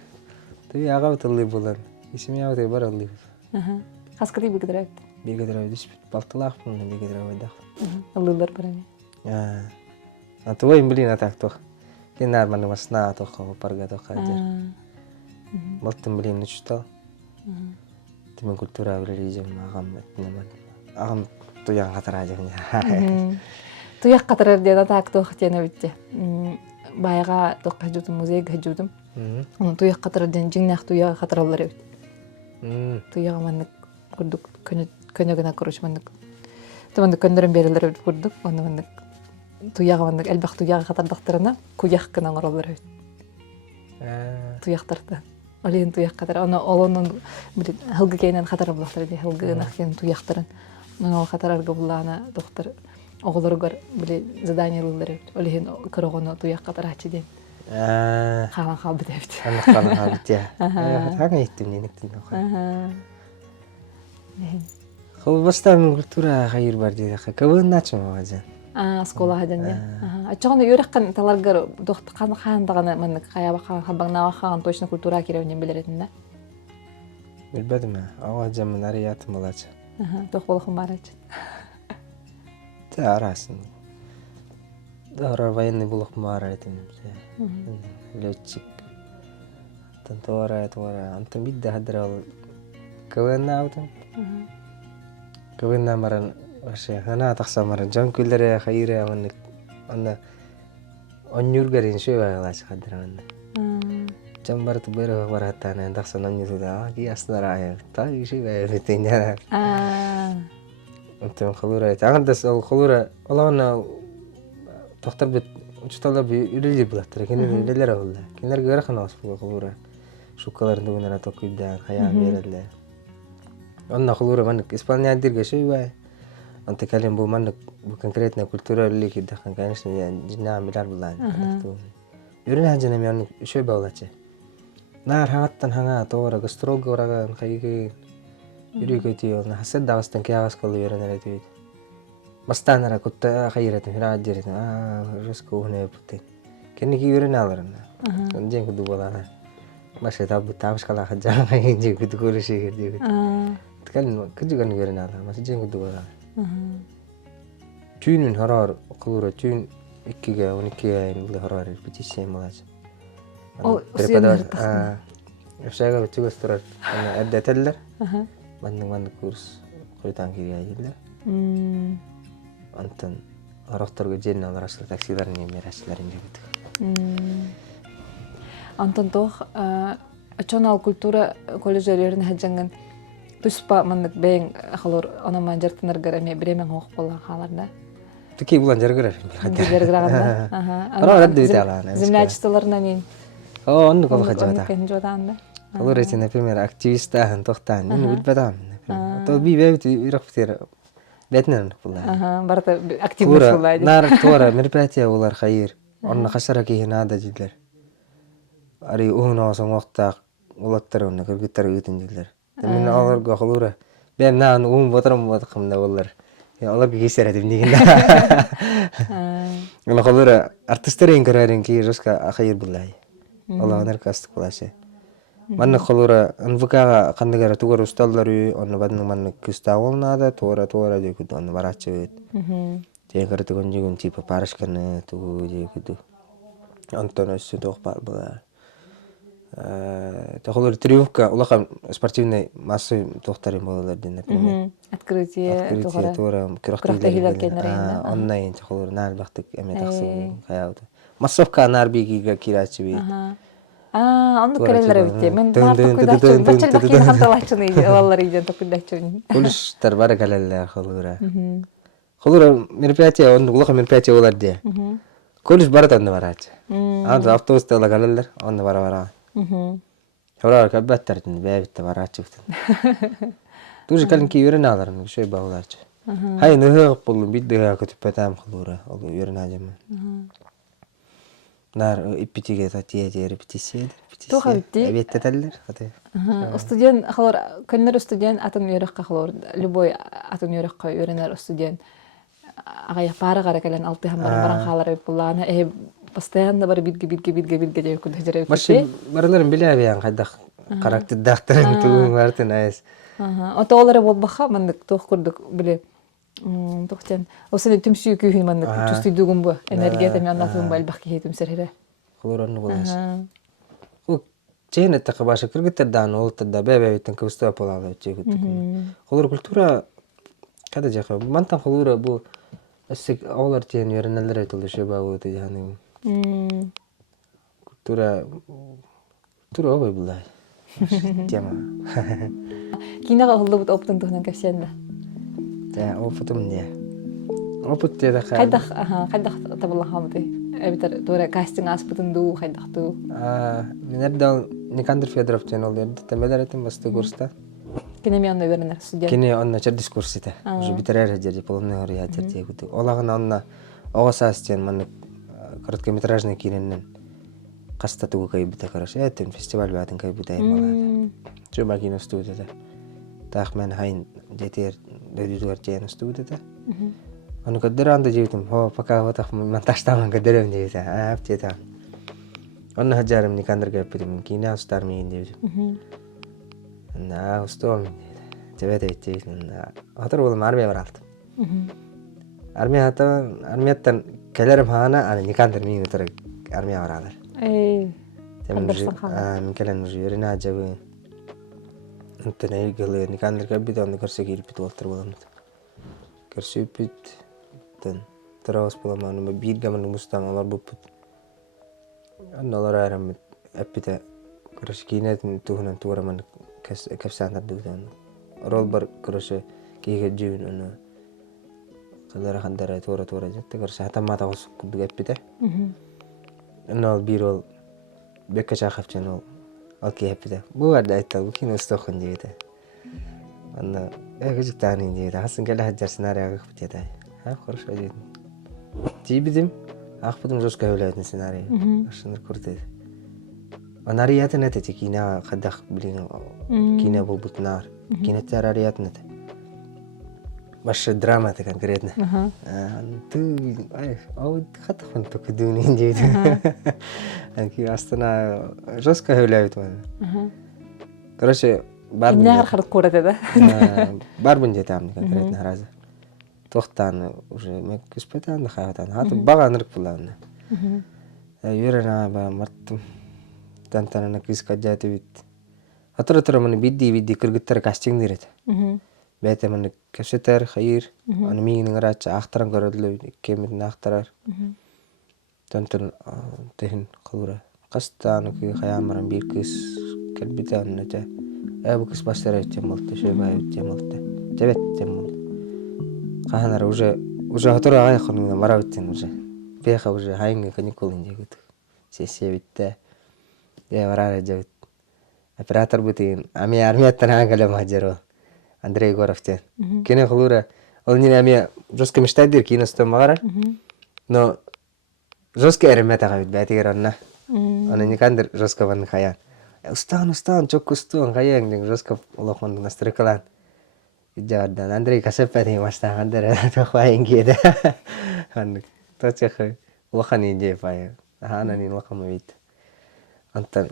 Тұй аға бұтылы болан. Исім яуыты бар алды. Қасқыры бігідір әйді? Бігідір әйді. Балтылақ бұлын бігідір әйдақ. Аллылар бар әме? Атуайым білін атақ тоқ. Кен арманы масына тоққа парга тоққа әдер. Балтын білін үчтал. Темен культура білер ежем ағам әттінемін. Ағам туян қатыр әжем. Туяқ қатыр әрден атақ тоқ тені бітті. Байға тоққа жүдім, музейға жүдім. Туяқ қатыр әрден жіңнақ туяға қатыр алылар әбіт. Туяға маңнық күрдік, көнігіна көріш маңнық. Тымандық көндерін берілер әбіт күрдік, оны маңнық туяға маңнық әлбәқ туяға қатардықтарына көяқ кіна ғыралар әбіт. Туяқтарды. Олейін туяқ қатыр. Оны олының хылғы кейінен қатар бұлақтар әді, хылғы нақкен туяқтарын. Оны ол қатар арғы бұлағына доқтар оғылырғар заданиялылар әбіт. Олейін көріғыны туяқ қатар ачы ден. Қалан қал біт әбіт. Қалан қал біт, я. Қаңа еттім неніктің оқа. Қол бастамын культура қайыр бар дейді. Кәуін начым оға жан. Скола хадан я. Ачоғаны өріққан таларғар доқты қандағаны мәнік қая баққан, қалбаңна баққан точно культура кереуінен білеретін да? Білбәдім, оға жамын ариятым олачы. Тоқ болықын бар ачы. Та арасын. Дара военный булах мара этим. Летчик. Тантора. Антон бидда хадрал. КВН аутом. КВН маран вообще она тахса маран жан күлдере хайре аманник. Анда онюргарин шөйвайлаш хадран. Жамбарт бэрэ баратана тахса наньюда. Ки аснарая. Та шөйвай битиня. Антон халура. Тагандас ол халура. Олана тохтар бит учталар би үреле булаттыр. Кенен үрелер алды. Кенер гөрхан ас бул халура. Шукалар дугунара токуйда хаян береле. Анна халура манник Испания дирге шөйвай. Анта калем бу манник бу конкретная культура лики дахан конечно я жина милар булан. Үреле хажана мен шөйбай булачы. Нар хагаттан хага тоора гастрогорага хайги үрегөтү оны хасад дагыстан кягас кылы өрөнөр өтөйт. Мастанара кутта хайратын хираджерин рыско уне путте. Кенни ки өрөнө аларын. Онжен куду болана. Маша табу табыш кала хаджа хайги куду көрүшө керди. Ткалин кыжыган өрөнө алар. Маша жен куду болана. Түйүнүн харар кылуура түйүн 2-ге 12-ге бул харар репетиция малаш. О, сүйөнөр Эшага өтүгө турар. Аны эдетелер. Мандын курс койтан киргейлер. Антон аракторго жен аларашты таксиларын эмерачларын жигит. Антон тох очонал культура колледжерин хаджанган туспа мандык бең халор ана манжартынар гараме биремен хок болгон халарда. Тики булан жаргырар. Берграганда. Ара радды биталана. Землячестволарына мен. О, онду кол хаджата. Кен жоданда. Алар эти, например, активистахан тохтан, ну битбадам. То би бевит ирахтер. Бетнен булла. Барта активность булла. Нар тора мероприятие булар хайыр. Онна хашара кийнада жилдер. Ари уна соңоқта улаттарына кыргыттар үтүн жилдер. Мен аларга халура. Мен нан батырам баткымда булар. Алар кесер деп дегенде. Мен халура артисттер эңгерерин ки жоска хайыр буллай. Алар кастык булашы. Манна халура анвукага кандыгара тугар усталлары онна бадны манна кыстагылнада тора дегүд онна барачы. Тегер төгөн жигүн типа парышканы тугу дегүд. Антон өссү тохпар була. Тохолор трювка улахан спортивный массы тохтары болалар ден например. Открытие тора кырактыйлар кенеринде. Онлайн тохолор нар бактык эме таксы каяуды. Массовка нарбигига кирачы. Анды көрелер битте. Мен нарты куйдачын, бачыл бакин ханталачын алалар иден токуйдачын. Полистар бара галалар халура. Халура мероприятие, он улаха мероприятие болар де. Колледж барат онда барачы. Анды автобуста ала галалар, онда бара. Хаврар каббаттардын бәбитте барачы бутын. Тоже калинки үйрен аларын, шөй бағыларчы. Хай нөхөк болу биддіға көтіп бәтам халура, ол үйрен ажамын. Нар иппитиге татия репетиция. Тоха битти. Эбеттетелер. Студент халор көннөр студент атын үйрөккө халор любой атын үйрөккө үйрөнөр студент. Агай пара гара келен 6 хамбар баран халар булланы постоянно бар бидге деп күндө жүрөп. Башы барларын билебиян кайдак карактер дактарын түгүн бартын айс. Отолары болбаха мындык тох курдук биле. Тохтен осыны түмсүй күйүн мындык чувствуйдугум бу энергия мен анатым балбак кетим сере. Халораны булаш. У чейне такабашы кыргытардан олтда бебебитен кыбысты полалы чегит. Халор культура када жака мантан халура бу эсек алар тен өрөнөлөр айтылды шебабы тегени. Культура обой булай. Тема. Кинага хылдыбыт оптун тухнан кепсенде. Да, опытым не. Опыт те да кайдах табылган хамды. Эбитер тора кастинг аспытынду кайдактуу. Менерден Никандр Федоров тен олерди темелеритин басты курста. Кинеме анда беренер студент. Кине онна чардис курсите. Уже битерер жерде полный ория жерде гуду. Олагын онна огасастен маны короткометражный киненен кастатуу кайбыта караш. Этен фестиваль батын кайбыта эмалады. Жоба кино студияда. Так мен хайын жетер дөдүдүр жен студияда. Аны кадыр анда жейтим. Пока вот так монтажтаман кадырым дейт. Аптета. Онна хаджарым Никандр кайпытым. Кине устармын дейт. На устом. Тебе дейт. Атыр болом армия баралды. Армияттан келерім хана, аны никандыр мен өтірі армия баралар. Мен келен уже еріне ажабы. Үнтін әйгілі, никандыр кәббет, оны көрсе келіп біт олтыр боламды. Көрсе өппет, тұрауыз болама, оны бір гамының мұстам олар бұппет. Олар әрімет, әппеті, көрсе кейінетін туғынан туғыраман кәпсандарды өтен. Рол бар көрсе кейге жүйін, оны қылдары қандары туғыра жетті, көрсе атамата қосып күдік әппеті. Ол бір ол бекке шақапчан ол кей әппеті. Бұл әрді айттал, бұл кейін ұстықын дейді. Оны әкіжік тағынын дейді. Асын кәлі хаджар сценария қық бітеді. Құрыша дейді. Дейбідім, ақпыдым жосқа өләйтін сценария. Ашыныр көрдеді. Он ариятын әтеті кейіне қадақ білген кейіне бұл бұтынар. Кейінеттер ариятын әті. Башы драма әті конкретно. Қаттықпын түкі дүйінен дейді. Астына жосқа өләйт оны. Короче, бар бұн дейді амны конкретно разы. Тоқтаны уже мен күспетанды қағатаны. Хаты бағанырық бұлауына. Үйерін мартым. Тантанына күйісқа жәті бит. Атыра-тұра мұны бидді кіргіттері кастингдер еді. Бәйті мұны көпсетер, қайыр. Оны мейінің ұратшы ақтаран көрілі, кеметін ақтарар. Тантан тәхін қылыра. Қастаны күй қаямырын бір күйіс кәлбеті анын өте. Бұл күйіс бастары өттен болды, шөйбай өттен болды. Жәбет өттен болды. Қағанары уже атыра ағай қоныңына мара өттен уже. Бейқа уже хайынға каникулын жегіді. Сесия бітті. Варара жабыт. Оператор бутин. Армияттан аңғалам хаджар ол. Андрей Горовтен. Кене қылура. Ол нені ами жосқа мечтайдыр кейін ұстан мағарар. Но жосқа әрімет ағабит бәтігер онна. Оны никандыр жосқа барын қаян. Ұстан, чок ұстан қаян. Жосқа олақмандың настрыкалан. Иджадардан. Андрей касып бәтігі маштағандар. Тоқпайын кеді. Тоқчақы олақан енже пайы. Ананин олақамы бейті. Антан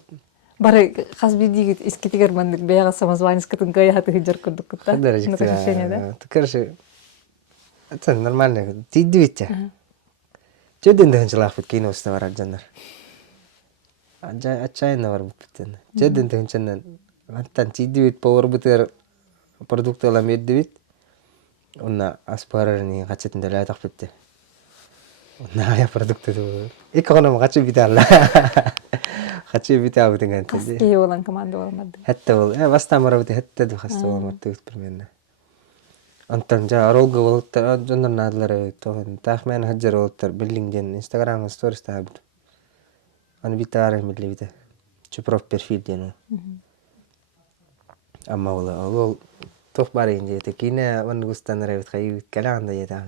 бары хасбидигит искитигер мандык бяга самозванецкатын гаяты хиджар курдук кутта. Хадара жикта. Короче, это нормально. Тидвитя. Чөдөн дэнчилах бит кино уста бар жандар. Отчаянно бар биттен. Чөдөн дэнченен антан тидвит повар битер продуктала меддивит. Онна аспарарни гачетін дәле айтақ битте. Онна я продукты. Иконом гачы битарла. Хочу бить об этом говорить. Какие волан команды волмады? Это вол. Я вас там работаю. Это du hast волмады примерно. Антон жа ролга волтар. Жондар надлары. Тохан. Тахмен хаджар волтар. Биллингден. Инстаграм сторис табыд. Он битары милли бита. Чупров перфил ден. Амма вола. Ол тох бары инде. Текине он густанары бит хай каланда ета.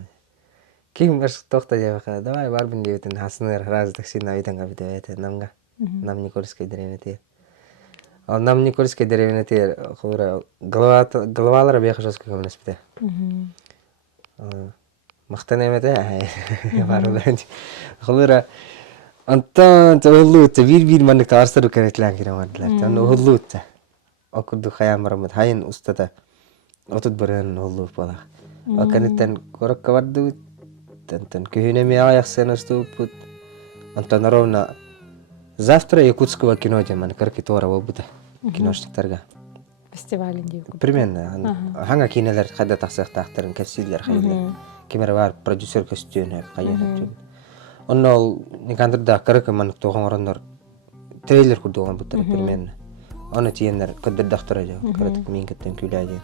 Ким баш тохта жаба. Давай барбин дебитен хаснер раз такси навитан габита ета намга. Нам Никольской деревне. А нам Никольской деревне хлора головалар бияха жосқа көмінес біте. Мақтан әметі барылан. Хлора антан ұғылуытта бір маңдық тағарсыру кәретлән керем ардылар. Тәні ұғылуытта. Оқырды қаян барамыд. Хайын ұстата отыт бұрын ұғылуып болақ. Ақанеттен қораққа барды бұд. Тәнтен күйінеме аяқсен ұстуып бұд. Антан ровна завтра якутского кино деман, карикатура вобута, киношниктарга. Фестиваль инде. Примерно. Ханга кинолар хада тақсақ тақтарын кәпсилер қайылар. Кемер бар продюсер костюнер қайылар. Онна ол никандырда карика манық тоған орандар трейлер күрді оған бұттары примерно. Оны тиенлер көддір дақтыра жау. Каратық мен кеттен күйлі айден.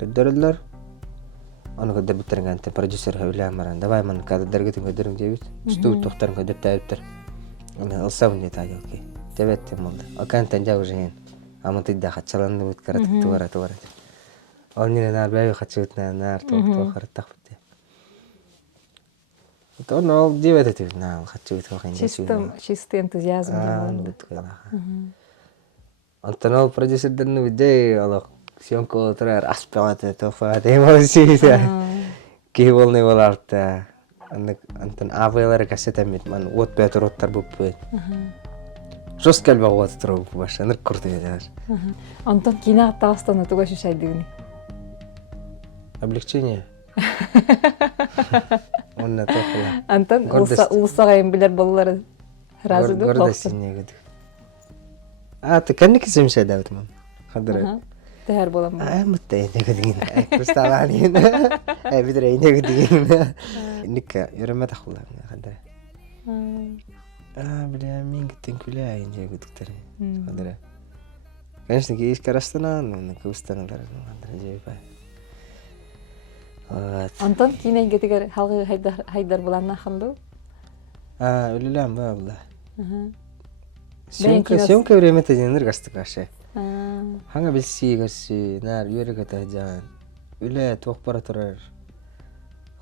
Көддірілер. Оны көддір бұттарын кәнті продюсер хавилан маран. Давай ман кадырдарға көддірім жебіт. Стуып тоқтарын көддір тәйіптір. Алсабын деді айылки. Тебеттен болды. Окантан жау жеген. Амантыйда қатшаланды бұд қаратық туғара. Ол нені нар бәйі қатшығытына нар тоқ қараттақ бұдды. Оны ол дебет өтіп, қатшығыт қоқайын. Чистый энтузиазм. Антон ол продюсердерні бүддей олық съемка отырар, аспелаты, тофа, деймал сейді. Кей болны боларты. Антон авайлары кассетамет, ман от бәтір оттар бұп бөйд. Жост кәлбі оты тұру бұп башы, нұрк күрді бәді. Антон кинағытта астаны тұға шүшайдығыны? Облегчение? Онна тохла. Антон Гордость. улусагайын билер боллары разы да Гордость негеди. Ты кенник иземше давт мам. Хадыр. тәһәр болам. Муттай негедин. Кусталанин. Бидрей негедин. Никка юрема тахла хадыр. Бля, мин гиттен күләйин жегедиктер. Хадыр. Конечно, есть карастана, но на кустаналар хадыр жебай. Вот. Антон кине гетигер халгы хайдар буланна ханду. Ölülem bu abla. Ben Съемка времето денер гасты каше. А, Ханга билси гаси, нар юрга тажан. Үле тох пара турар.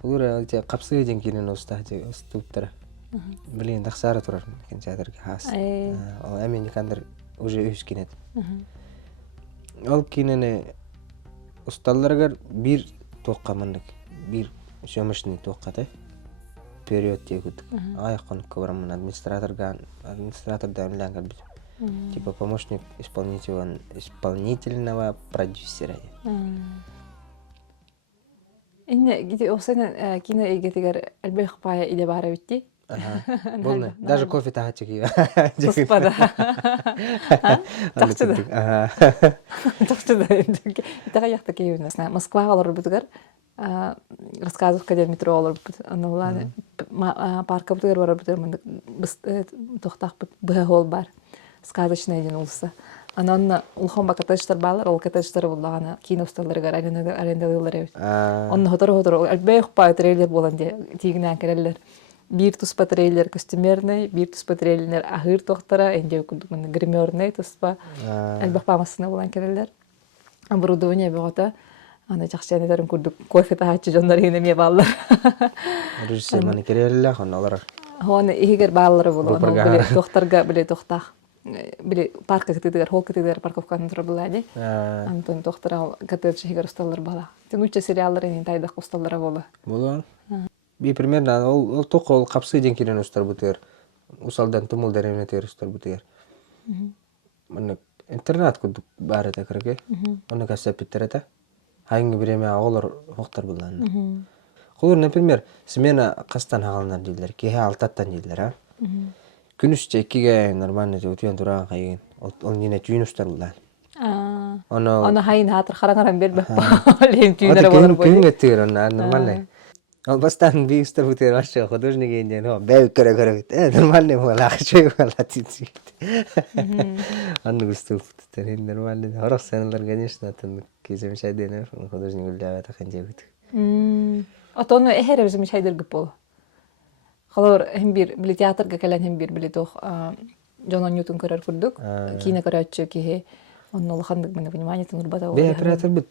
Хулура алте капсы ден кинен устахты уступтар. Блин, дахсара турар кен жадырга хас. Ал эмени кандыр уже үш кинет. Ал кинене усталларга бир тоққамындык. Бир шөмішні тоққаты. Период тегуд. Аяққан көбірамын администратордан үләңгір біз. Типа помощник исполнительного продюсера. инне гите осена кине гетигер албех пая иле бара битти. Болды. Даже кофе тағатчы кейі. Туспада. Тақчыда. Тақчыда. Итаға яқта кейбінес. Москваға олар бұтығар. Рассказывка де метро олар бұт. Ануланы парка бұтығар бар бұтығар. Тоқтақ бұт бұға ол бар. Сказочный ден ұлысы. Анан улхон бакаташтар балар, ол каташтар буллагана киносталарга арендалылар. Онны хотор албех па трейлер боланде тигнән керәлләр. Бир туспа трейлер костюмерный, бир туспа трейлер ахыр тохтара, энде кудумны гримерный туспа. Албех памасына булан керәлләр. Оборудование богата. Аны жакшанетерин курдук кофе таачы жондар ене баллар. Режиссер маны керәлләр, хонолар. Хоны игер баллары булган. Биле тохтарга биле тохтах. Биле парка кетедер, хол кетедер парковканы тура булади. Антон тохтара кетедер игер усталар бала. Тенуча сериалларын тайдак усталара бола. Бола. Би примерно ол тоқ ол қапсы ден керен устар бутер. Усалдан тумул дәреметер устар бутер. Маны интернет кудук бары да кирге. Оны касапиттерета. Ханги биреме олар хоқтар булдан. Холор, например, смена қастан хагалнар дилер, кеhe алтаттан дилер, а? Күнүшче 2-ге нормально өтүен туран кайын. Ол нене түйін устар булдан. Оны хайын хатыр қараңаран бербеп па. Лем түйінері болар бой. Күн өттігер, оны нормально. Ол бастан би устар бутер башы, художник енден, бәу көрі. Нормально бола, ақшой бола түйін. Анны густу бутер, нормально. Хорох саналар, конечно, кезем шайденер, художник үлдәвәті қанжа бутер. Атону эхер өзüm шайдыр гып болу. Халар hem bir bile teatrga kelen hem bir bile toh John Newton көрөр күрдүк. Кине көрөчү ки оннол хандык менен внимание тунурбата болду. Бе оператор бит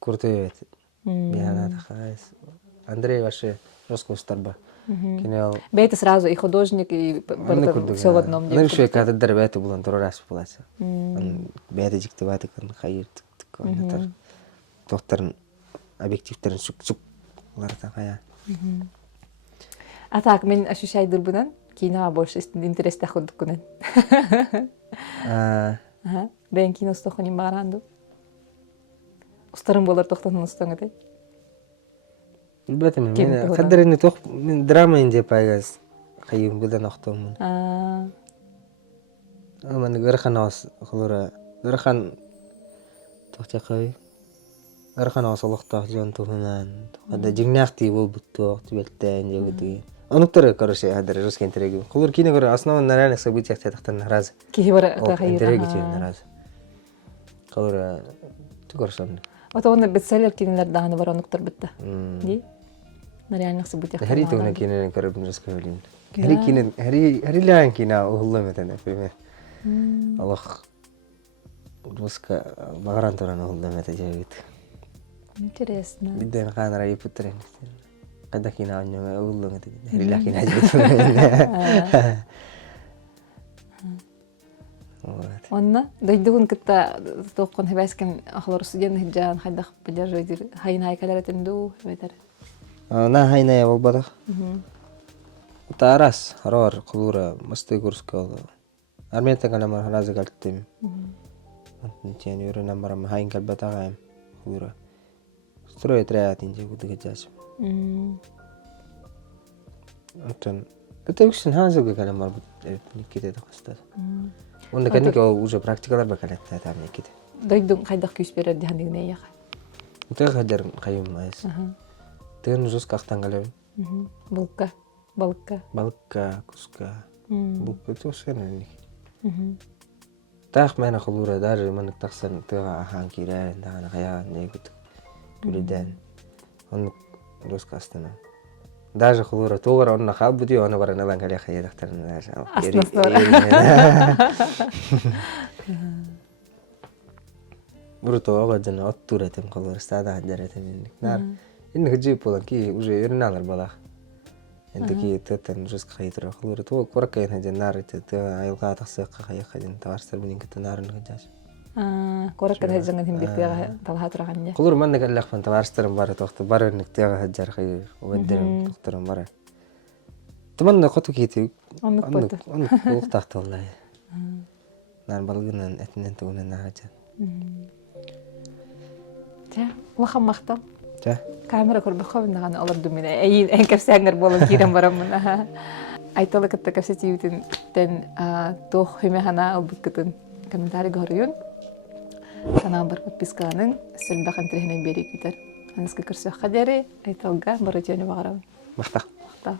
куртует. Я нахайс. Андрей ваше Роскостарба. Кинел. Бейте сразу и художник и всё в одном деле. Ну еще когда дербете булан раз платса. Бейте диктоваты кан хайыр такой. Доктор объективтерин сук ларта кая. Атак мен ощущайдыр бунан киноға больше интерес тахудук күнен. Бен кино стохоним баранду. Устарым болар тоқтатын устаңы дей. Билбетим, мен кадырыны тох мен драма инде пайгас кайым будан октомун. Мен гырханас хлора гырхан тохта кай. Гырханас олохта жон тухунан. Ада жигнахти бол бутту тибелтен жегди. Онуктары, короче, хадыр русский интервью. Хлор кино гөр основан на реальных событиях тахтан наразы. Кихи бара тахайыр. Интервью кичи наразы. Хлор тугорсон. Ото оны бестселлер кинолер даганы бар онуктар битти. Ди? На реальных событиях. Хари тугна кино көрөп раскавлин. Хари кино, хари лан кино улламетен, например. Аллах руска багарантаран улламета жегит. Интересно. Биден ханара ипутрен. Когда кино аньо улламета. Хари ла кино жегит. Онна дойдугун кытта тоққан хебескен ахлар студент хиджан хайдах поддерживать хайн хайкаларатен ду ветер. На хайна я болбадах. Тарас харар кулура масты курска. Армията галамар харазы галтым. Тен юры намарам хайн калбатагаем. Кулура. строить ряд инде буду гажаш. Антон это үксін хазылға кәлем бар никеде де қастады. Онда кәдімгі уже практикалар бәкәлетті әтам никеде. Дойдың қайдақ күйіс берер дегендігіне еға. Үтіғі қадарын қайым айыз. Тығын жүз қақтан кәлем. Балыққа. Балыққа, күсқа. Бұлыққа өте өскен әлінік. Тақ мәні қылуыра даже мәнік тақсан тыға ахан кейрән, дағаны қаяғын не күтік. Күледен. Оны жүз қастана. Даже қылуыра тоғыра онына қал бұды, оны бара нәлан кәле қайдақтарын даже алып. Бұры тоға жана от тур этем қылуыра стада қанжар этем ендік. Енді жиып болан ки уже үріналар балақ. Енді ки төттен жүз қайдыра қылуыра тоға қорак кайын хәден нар еті айылға атақсыққа қайық хәден таварстар білін кетті нарын ғажаш. Қорак кәді жаңын хембектеға талға тұраған не? Қылуыра мәнді кәліқпен таварстарым бары тоқты, бар өрінік теға ғажар қайы өддерім тоқтырым бары. Тыманна қоту кеті, Онық бұйды. онық бұлық тақты олай. Нар балғынан әтінен тұғынан ағажан. Лахан мақтал. Жа? Камера көрбі қобындаған олар дүміне. Әйін кәпсәңір болын керен барамын. Айталы кітті кәпсәтейбітін тоқ хүмехана албыт кітін комментарий көрейін. Канал бар подпискаланың сілбәқан тірхінен берек бітер. Анысқы көрсөқ қадері айталға бары түйені бағарауын. Мақтақ. Мақтал.